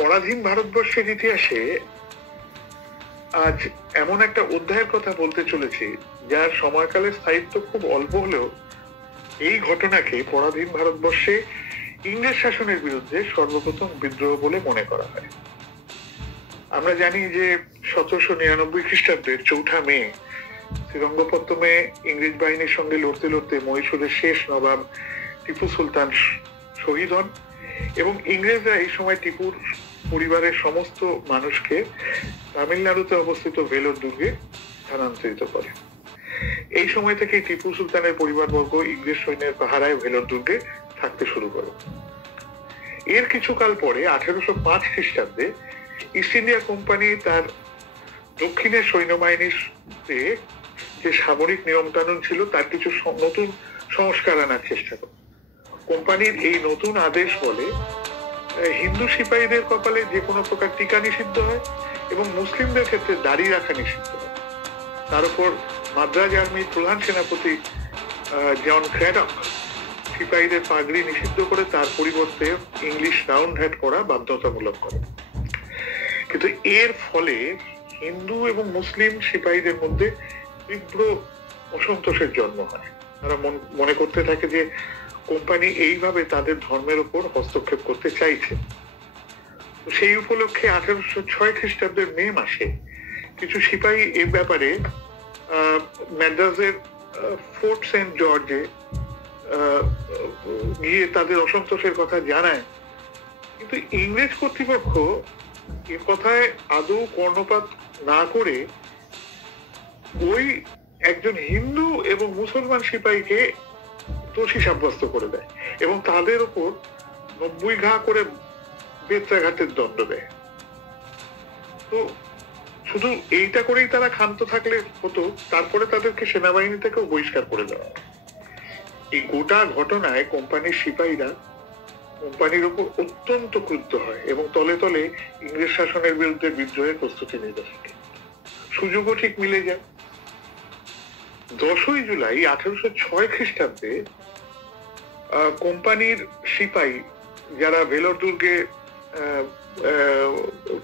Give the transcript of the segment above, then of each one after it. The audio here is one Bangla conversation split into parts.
পরাধীন ভারতবর্ষের ইতিহাসে আজ এমন একটা অধ্যায়ের কথা বলতে চলেছি যার সময়কালের স্থায়িত্ব খুব অল্প হলেও এই ঘটনাকে পরাধীন ভারতবর্ষে ইংরেজ শাসনের বিরুদ্ধে সর্বপ্রথম বিদ্রোহ বলে মনে করা হয়। আমরা জানি যে 1799 খ্রিস্টাব্দের 4 মে শ্রীরঙ্গপত্তমে ইংরেজ বাহিনীর সঙ্গে লড়তে লড়তে মহীশূরের শেষ নবাব টিপু সুলতান শহীদ হন এবং ইংরেজরা এই সময় টিপুর পরিবারের সমস্ত মানুষকে তামিলনাড়ুতে অবস্থিত ভেলোর দুর্গে স্থানান্তরিত করে। এই সময় থেকে টিপু সুলতানের পরিবারবর্গ ইংরেজ সৈন্যের পাহারায় ভেলোর দুর্গে থাকতে শুরু করে। এর কিছুকাল পরে 1805 খ্রিস্টাব্দে ইস্ট ইন্ডিয়া কোম্পানি তার দক্ষিণের সৈন্যবাহিনীতে যে সামরিক নিয়ম কানুন ছিল তার কিছু নতুন সংস্কার আনার চেষ্টা করে। কোম্পানির এই নতুন আদেশ বলে হিন্দু সিপাহীদের কপালে যে কোনো প্রকার টিকা নিষিদ্ধ হয় এবং মুসলিমদের ক্ষেত্রে দাড়ি রাখা নিষিদ্ধ হয়। তার উপর মাদ্রাজ আর্মির প্রধান সেনাপতি জন ক্র্যাডক সিপাহীদের পাগড়ি নিষিদ্ধ করে তার পরিবর্তে ইংলিশ রাউন্ড হ্যাট পরা বাধ্যতামূলক করে। কিন্তু এর ফলে হিন্দু এবং মুসলিম সিপাহীদের মধ্যে তীব্র অসন্তোষের জন্ম হয়। তারা মনে করতে থাকে যে কোম্পানি এইভাবে তাদের ধর্মের উপর হস্তক্ষেপ করতে চাইছে। সেই উপলক্ষে 1806 খ্রিস্টাব্দের মে মাসে কিছু সিপাহী এই ব্যাপারে ম্যাড্রাসের ফোর্ট সেন্ট জর্জে গিয়ে তাদের অসন্তোষের কথা জানায়। কিন্তু ইংরেজ কর্তৃপক্ষ এ কথায় আদৌ কর্ণপাত না করে ওই একজন হিন্দু এবং মুসলমান সিপাহীকে দোষী সাব্যস্ত করে দেয় এবং তাদের উপর 90 ঘা করে বেত্রাঘাতের দণ্ড দেয়। তো শুধু এইটা করেই তারা ক্ষান্ত থাকলে হতো, তারপরে তাদেরকে সেনাবাহিনী থেকেও বহিষ্কার করে দেওয়া। এই গোটা ঘটনায় কোম্পানির সিপাহীরা কোম্পানির উপর অত্যন্ত ক্রুদ্ধ হয় এবং তলে তলে ইংরেজ শাসনের বিরুদ্ধে বিদ্রোহের প্রস্তুতি নিতে থাকে। সুযোগও ঠিক মিলে যায়। 10ই জুলাই 1806 খ্রিস্টাব্দে কোম্পানির সিপাহী যারা ভেলোর দুর্গে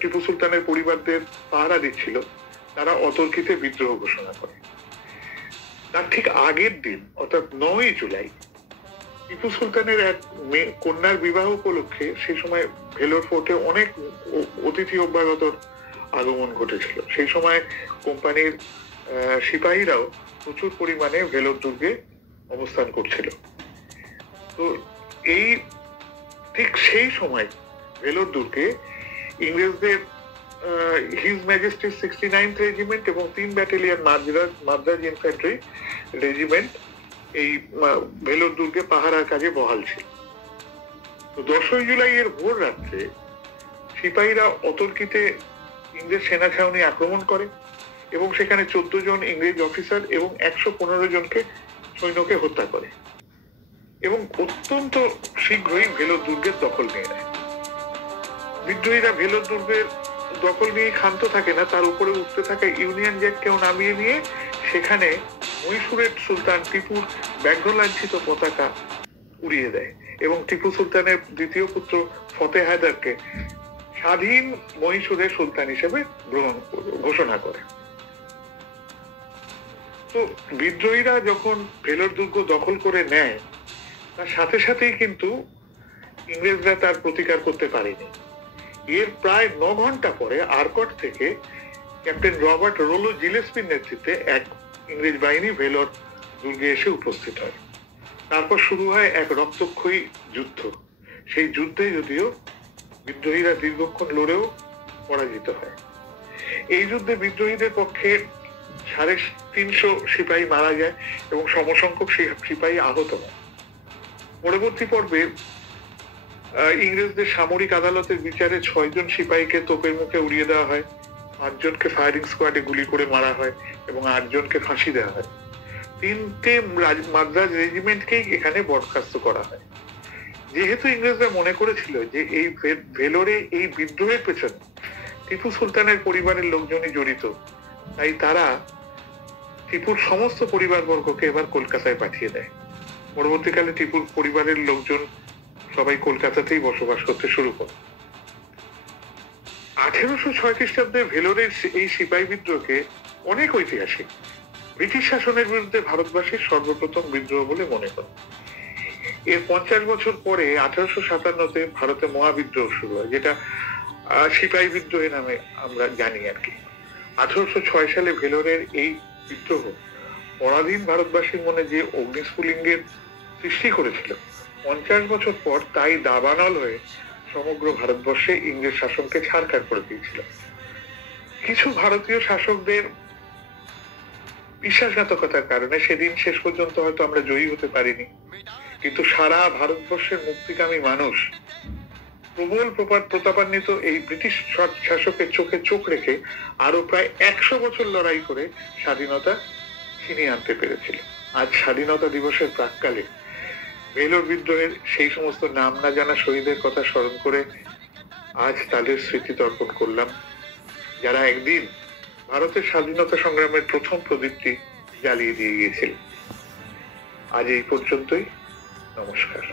টিপু সুলতানের পরিবারদের পাহারা দিচ্ছিল তারা অতর্কিতে বিদ্রোহ ঘোষণা করে। তার ঠিক আগের দিন অর্থাৎ 9ই জুলাই টিপু সুলতানের এক কন্যার বিবাহ উপলক্ষে সেই সময় ভেলোর ফোর্টে অনেক অতিথি অভ্যাগতর আগমন ঘটেছিল। সেই সময় কোম্পানির সিপাহীরাও প্রচুর পরিমাণে ভেলোর দুর্গে অবস্থান করছিল। তো এই ঠিক সেই সময় ভেলোর দুর্গে ইংরেজদের হিজ ম্যাজেস্টির 69th রেজিমেন্ট এবং 3 ব্যাটালিয়ন মাদ্রাজ ইনফ্যান্ট্রি রেজিমেন্ট এই ভেলোর দুর্গে পাহারার কাজে বহাল ছিল। তো 10ই জুলাই এর ভোর রাত্রে সিপাহীরা অতর্কিতে ইংরেজ সেনা ছাউনি আক্রমণ করে এবং সেখানে 14 জন ইংরেজ অফিসার এবং 115 জনকে সৈন্যকে হত্যা করে এবং অত্যন্ত শীঘ্রই ভেলোর দুর্গের দখল নিয়ে নেয়। বিদ্রোহীরা ভেলোর দুর্গের দখল নিয়ে ক্ষান্ত থাকে না, তার উপরে উঠতে থাকা ইউনিয়ন জ্যাককেও নামিয়ে নিয়ে সেখানে মহীশূরের সুলতান টিপুর ব্যাঘ্রলাঞ্ছিত পতাকা উড়িয়ে দেয় এবং টিপু সুলতানের দ্বিতীয় পুত্র ফতে হায়দারকে স্বাধীন মহীশূরের সুলতান হিসেবে ঘোষণা করে। তো বিদ্রোহীরা যখন ভেলোর দুর্গ দখল করে নেয় তার সাথে সাথেই কিন্তু ইংরেজরা তার প্রতিকার করতে পারেনি। এর প্রায় 9 ঘন্টা পরে আরকট থেকে ক্যাপ্টেন রবার্ট রোলো জিলেস্পির নেতৃত্বে এক ইংরেজ বাহিনী ভেলোর দুর্গে এসে উপস্থিত হয়। তারপর শুরু হয় এক রক্তক্ষয়ী যুদ্ধ। সেই যুদ্ধে যদিও বিদ্রোহীরা দীর্ঘক্ষণ লড়েও পরাজিত হয়। এই যুদ্ধে বিদ্রোহীদের পক্ষে 350 সিপাহী মারা যায় এবং সমসংখ্যক সিপাহী আহত হয়। পরবর্তী পর্বে ইংরেজদের সামরিক আদালতের বিচারে 6 জন সিপাহীকে তোপের মুখে উড়িয়ে দেওয়া হয়, 5 জনকে ফায়ারিং স্কোয়াডে গুলি করে মারা হয় এবং 8 জনকে ফাঁসি দেওয়া হয়। 3টে মাদ্রাজ রেজিমেন্টকেই এখানে বরখাস্ত করা হয়। যেহেতু ইংরেজরা মনে করেছিল যে এই ভেলোরে এই বিদ্রোহের পেছনে টিপু সুলতানের পরিবারের লোকজনই জড়িত, তাই তারা টিপুর সমস্ত পরিবারবর্গকে এবার কলকাতায় পাঠিয়ে দেয়। পরবর্তীকালে টিপুর পরিবারের লোকজন সবাই কলকাতাতেই বসবাস করতে শুরু করে। 1806 খ্রিস্টাব্দে ভেলোরের এই সিপাহী বিদ্রোহকে অনেক ঐতিহাসিক ব্রিটিশ শাসনের বিরুদ্ধে ভারতবাসীর সর্বপ্রথম বিদ্রোহ বলে মনে করেন। এর 50 বছর পরে 1857-তে ভারতে মহাবিদ্রোহ শুরু হয়, যেটা সিপাহী বিদ্রোহের নামে আমরা জানি আর কি। 1806 সালে ভেলোরের এই বিদ্রোহ পরাধীন ভারতবাসীর মনে যে অগ্নিস্ফুলিঙ্গের সৃষ্টি করেছিল, 50 বছর পর তাই দাবানল হয়ে সমগ্র ভারতবর্ষে ইংরেজ শাসনকে ছাড়খাড় করে দিয়েছিল। কিছু ভারতীয় শাসকদের বিশ্বাসঘাতকতার কারণে সেদিন শেষ পর্যন্ত হয়তো আমরা জয়ী হতে পারিনি, কিন্তু সারা ভারতবর্ষের মুক্তিকামী মানুষ প্রবল প্রতাপান্বিত এই ব্রিটিশ শাসকের চোখে চোখ রেখে আরো প্রায় 100 বছর লড়াই করে স্বাধীনতা ছিনিয়ে আনতে পেরেছিল। আজ স্বাধীনতা দিবসের প্রাক্কালে ভেলোর বিদ্রোহের সেই সমস্ত নাম না জানা শহীদের কথা স্মরণ করে আজ তাদের স্মৃতি তর্পণ করলাম, যারা একদিন ভারতের স্বাধীনতা সংগ্রামের প্রথম প্রদীপটি জ্বালিয়ে দিয়ে গিয়েছিল। আজ এই পর্যন্তই। নমস্কার।